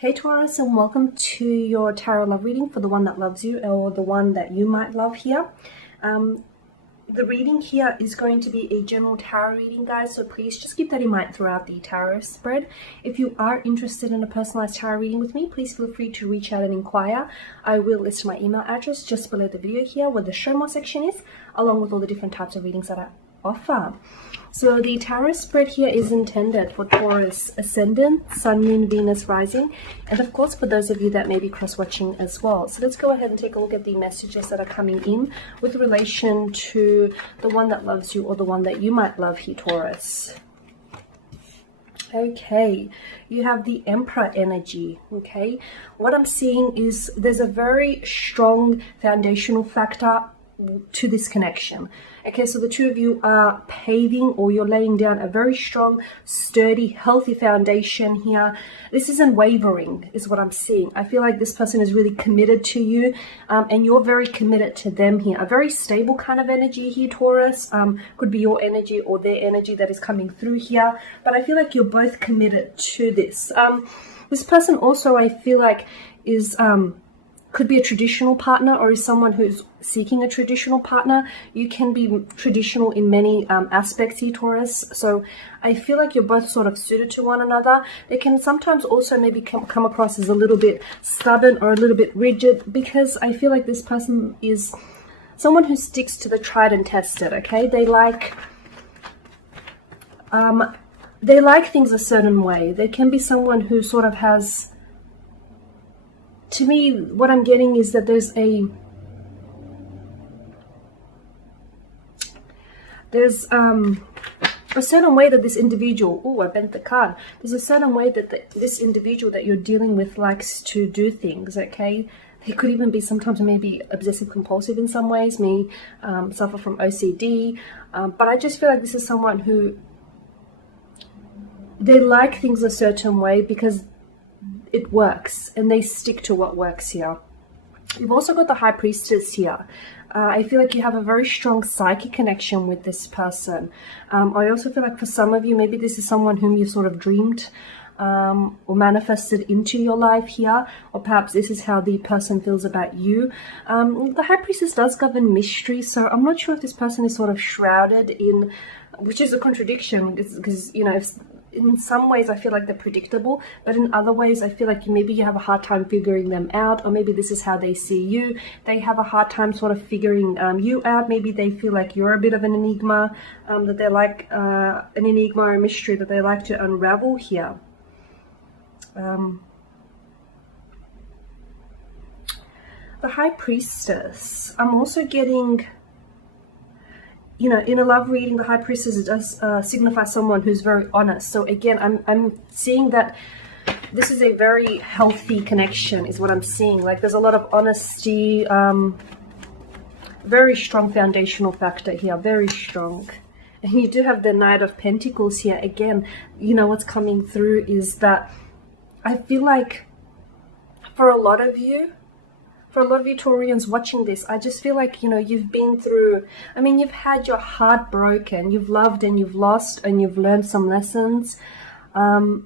Hey Taurus, and welcome to your tarot love reading for the one that loves you or the one that you might love here. The reading here is going to be a general tarot reading, guys, so please just keep that in mind throughout the tarot spread. If you are interested in a personalized tarot reading with me, please feel free to reach out and inquire. I will list my email address just below the video here where the show more section is, along with all the different types of readings that I offer. So the tarot spread here is intended for Taurus ascendant, Sun, Moon, Venus, rising, and of course for those of you that may be cross-watching as well. So let's go ahead and take a look at the messages that are coming in with relation to the one that loves you or the one that you might love here, Taurus. Okay, you have the Emperor energy. Okay, what I'm seeing is there's a very strong foundational factor to this connection. Okay, so the two of you are paving, or you're laying down a very strong, sturdy, healthy foundation here. This isn't wavering, is what I'm seeing. I feel like this person is really committed to you, and you're very committed to them here. A very stable kind of energy here, Taurus. Could be your energy or their energy that is coming through here, but I feel like you're both committed to this. This person also, I feel like, is could be a traditional partner, or is someone who's seeking a traditional partner. You can be traditional in many aspects here, Taurus. So I feel like you're both sort of suited to one another. They can sometimes also maybe come across as a little bit stubborn or a little bit rigid, because I feel like this person is someone who sticks to the tried and tested. Okay, they like things a certain way. They can be someone who sort of has, to me, what I'm getting is that there's a certain way that this individual, oh, I bent the card. There's a certain way that this individual that you're dealing with likes to do things, okay? They could even be sometimes maybe obsessive compulsive in some ways, may suffer from OCD, but I just feel like this is someone who, they like things a certain way because it works, and they stick to what works here. You've also got the High Priestess here. I feel like you have a very strong psychic connection with this person. I also feel like for some of you, maybe this is someone whom you sort of dreamed or manifested into your life here, or perhaps this is how the person feels about you. The High Priestess does govern mystery, so I'm not sure if this person is sort of shrouded in, which is a contradiction, because, you know, if in some ways I feel like they're predictable, but in other ways I feel like maybe you have a hard time figuring them out, or maybe this is how they see you. They have a hard time sort of figuring you out. Maybe they feel like you're a bit of an enigma, that they're like an enigma or a mystery that they like to unravel here. The High Priestess, I'm also getting, you know, in a love reading, the High Priestess does signify someone who's very honest. So again, I'm seeing that this is a very healthy connection, is what I'm seeing. Like there's a lot of honesty, very strong foundational factor here, very strong. And you do have the Knight of Pentacles here. Again, you know, what's coming through is that I feel like for a lot of you Taurians watching this, I just feel like, you know, you've been through, I mean, you've had your heart broken, you've loved and you've lost, and you've learned some lessons. And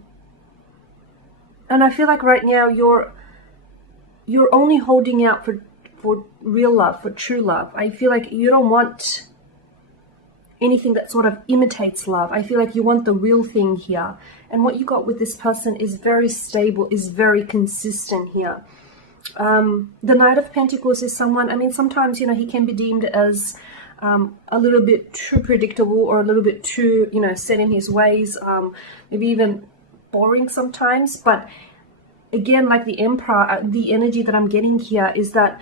I feel like right now you're only holding out for real love, for true love. I feel like you don't want anything that sort of imitates love. I feel like you want the real thing here. And what you got with this person is very stable, is very consistent here. The Knight of Pentacles is someone, I mean, sometimes, you know, he can be deemed as a little bit too predictable, or a little bit too, you know, set in his ways, maybe even boring sometimes. But again, like the Emperor, the energy that I'm getting here is that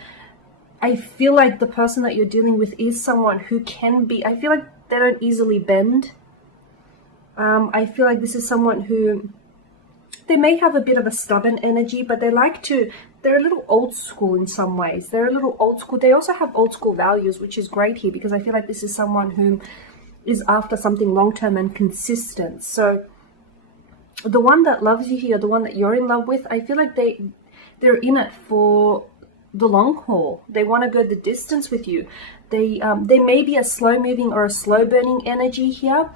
I feel like the person that you're dealing with is someone who can be, I feel like they don't easily bend. I feel like this is someone who, they may have a bit of a stubborn energy, but they like to, they're a little old school in some ways. They're a little old school. They also have old school values, which is great here, because I feel like this is someone who is after something long-term and consistent. So the one that loves you here, the one that you're in love with, I feel like they're in it for the long haul. They want to go the distance with you. They may be a slow-moving or a slow-burning energy here,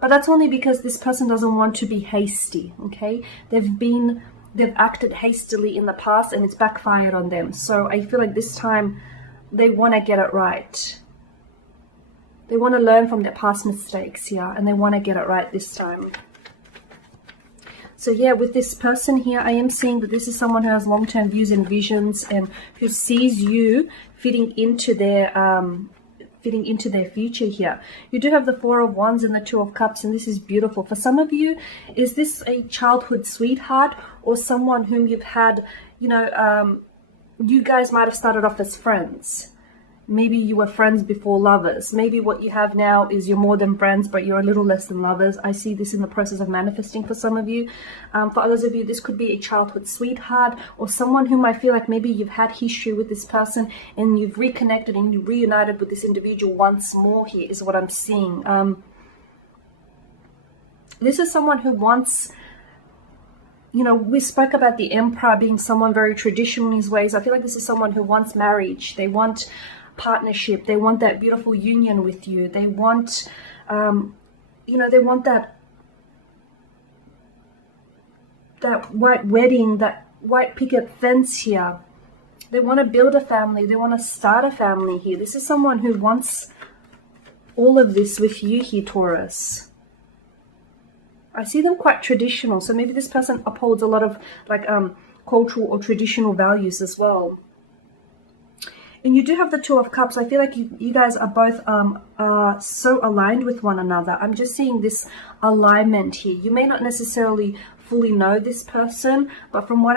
but that's only because this person doesn't want to be hasty, okay? They've been they've acted hastily in the past and it's backfired on them. So I feel like this time they want to get it right. They want to learn from their past mistakes here, and they want to get it right this time. So yeah, with this person here, I am seeing that this is someone who has long-term views and visions, and who sees you fitting into their future here. You do have the Four of Wands and the Two of Cups, and this is beautiful. For some of you, is this a childhood sweetheart or someone whom you've had, you know, you guys might have started off as friends. Maybe you were friends before lovers. Maybe what you have now is you're more than friends, but you're a little less than lovers. I see this in the process of manifesting for some of you. For others of you, this could be a childhood sweetheart or someone whom I feel like maybe you've had history with this person and you've reconnected and you reunited with this individual once more here is what I'm seeing. This is someone who wants... You know, we spoke about the Emperor being someone very traditional in his ways. I feel like this is someone who wants marriage. They want partnership. They want that beautiful union with you. They want, you know, they want that white wedding, that white picket fence here. They want to build a family. They want to start a family here. This is someone who wants all of this with you here, Taurus. I see them quite traditional, so maybe this person upholds a lot of like cultural or traditional values as well. And you do have the Two of Cups. I feel like you guys are both so aligned with one another. I'm just seeing this alignment here. You may not necessarily fully know this person, but from what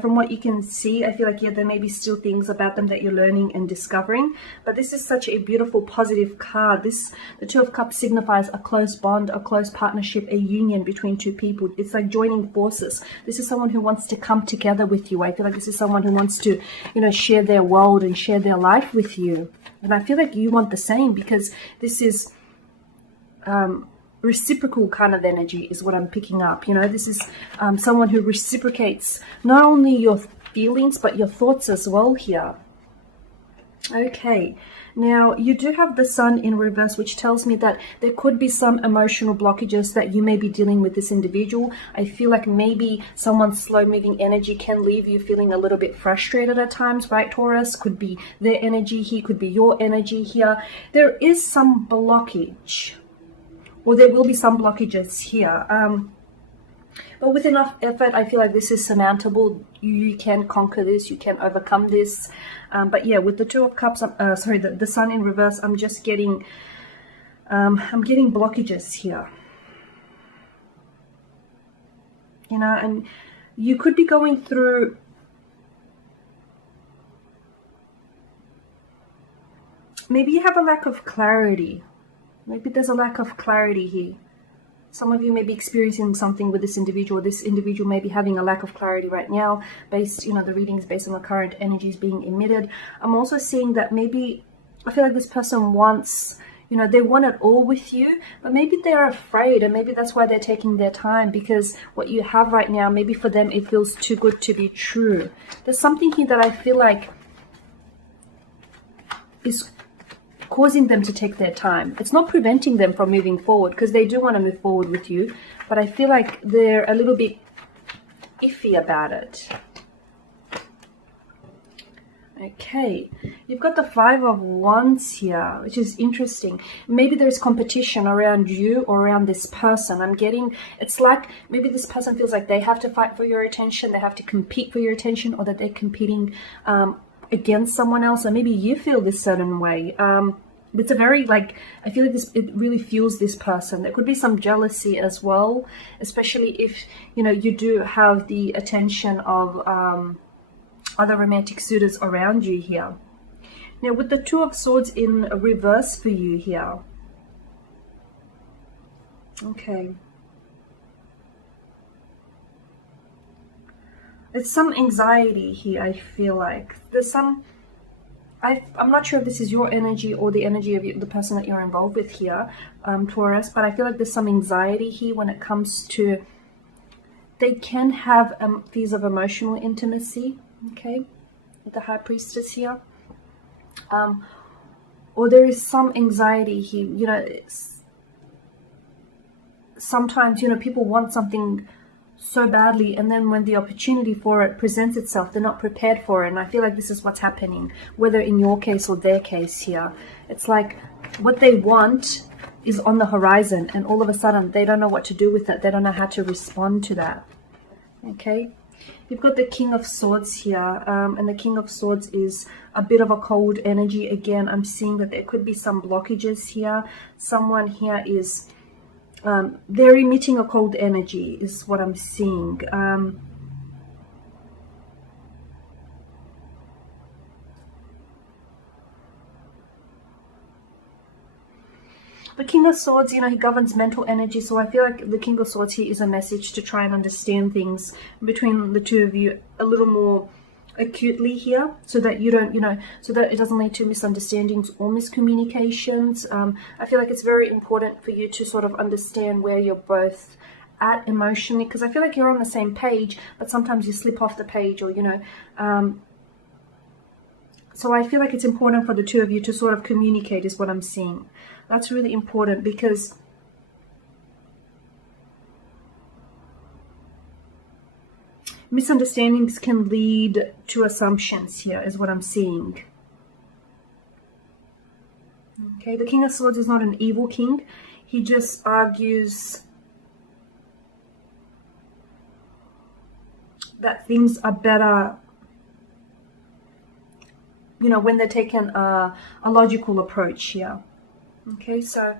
from what you can see, I feel like, yeah, there may be still things about them that you're learning and discovering. But this is such a beautiful, positive card. The Two of Cups signifies a close bond, a close partnership, a union between two people. It's like joining forces. This is someone who wants to come together with you. I feel like this is someone who wants to, you know, share their world and share their life with you. And I feel like you want the same, because this is reciprocal kind of energy is what I'm picking up. You know, this is someone who reciprocates not only your feelings but your thoughts as well here. Okay, now you do have the Sun in reverse, which tells me that there could be some emotional blockages that you may be dealing with this individual. I feel like maybe someone's slow moving energy can leave you feeling a little bit frustrated at times, right, Taurus? Could be their energy here, could be your energy here. There is some blockage, or there will be some blockages here. But with enough effort, I feel like this is surmountable. You can conquer this, you can overcome this. But yeah, with the Two of Cups, sorry, the Sun in reverse, I'm just getting, I'm getting blockages here. You know, and you could be going through, maybe you have a lack of clarity. Maybe there's a lack of clarity here. Some of you may be experiencing something with this individual. This individual may be having a lack of clarity right now, based, you know, the readings based on the current energies being emitted. I'm also seeing that maybe, I feel like this person wants, you know, they want it all with you, but maybe they're afraid, and maybe that's why they're taking their time, because what you have right now, maybe for them it feels too good to be true. There's something here that I feel like is causing them to take their time. It's not preventing them from moving forward, because they do want to move forward with you, but I feel like they're a little bit iffy about it. Okay, you've got the Five of Wands here, which is interesting. Maybe there's competition around you or around this person. I'm getting, it's like maybe this person feels like they have to fight for your attention, they have to compete for your attention, or that they're competing against someone else, or maybe you feel this certain way. It's a very, like, I feel like this, it really fuels this person. There could be some jealousy as well, especially if, you know, you do have the attention of other romantic suitors around you here. Now with the Two of Swords in reverse for you here. Okay. There's some anxiety here, I feel like. There's some... I'm not sure if this is your energy or the energy of the person that you're involved with here, Taurus, but I feel like there's some anxiety here when it comes to... They can have fears of emotional intimacy, okay, with the High Priestess here. Or there is some anxiety here, you know, sometimes, you know, people want something so badly, and then when the opportunity for it presents itself, they're not prepared for it. And I feel like this is what's happening, whether in your case or their case here. It's like what they want is on the horizon, and all of a sudden they don't know what to do with it. They don't know how to respond to that. Okay, you've got the King of Swords here, and the King of Swords is a bit of a cold energy. Again, I'm seeing that there could be some blockages here. Someone here is they're emitting a cold energy is what I'm seeing. The King of Swords, you know, he governs mental energy. So I feel like the King of Swords here is a message to try and understand things between the two of you a little more acutely here, so that you don't, you know, so that it doesn't lead to misunderstandings or miscommunications. I feel like it's very important for you to sort of understand where you're both at emotionally, because I feel like you're on the same page, but sometimes you slip off the page, or, you know, so I feel like it's important for the two of you to sort of communicate is what I'm seeing. That's really important, because misunderstandings can lead to assumptions here is what I'm seeing. Okay, the King of Swords is not an evil king. He just argues that things are better, you know, when they're taken a logical approach here. Okay, so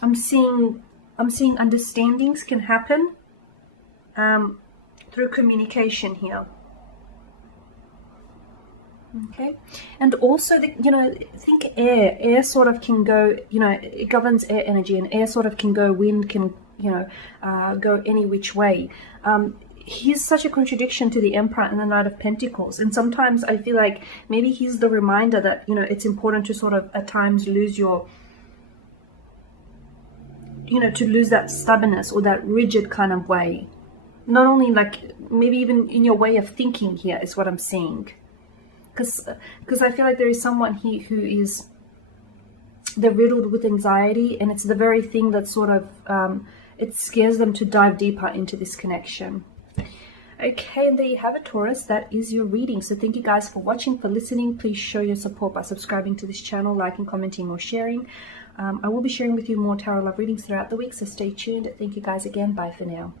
I'm seeing understandings can happen through communication here. Okay, and also you know, think air sort of can go, you know, it governs air energy, and air sort of can go, wind can, you know, go any which way. He's such a contradiction to the Emperor and the Knight of Pentacles, and sometimes I feel like maybe he's the reminder that, you know, it's important to sort of at times lose your, you know, to lose that stubbornness or that rigid kind of way, not only like maybe even in your way of thinking here is what I'm seeing, because I feel like there is someone here who is, they're riddled with anxiety, and it's the very thing that sort of it scares them to dive deeper into this connection. Okay, and there you have it, Taurus. That is your reading. So thank you guys for watching, for listening. Please show your support by subscribing to this channel, liking, commenting, or sharing. I will be sharing with you more tarot love readings throughout the week, so stay tuned. Thank you guys again. Bye for now.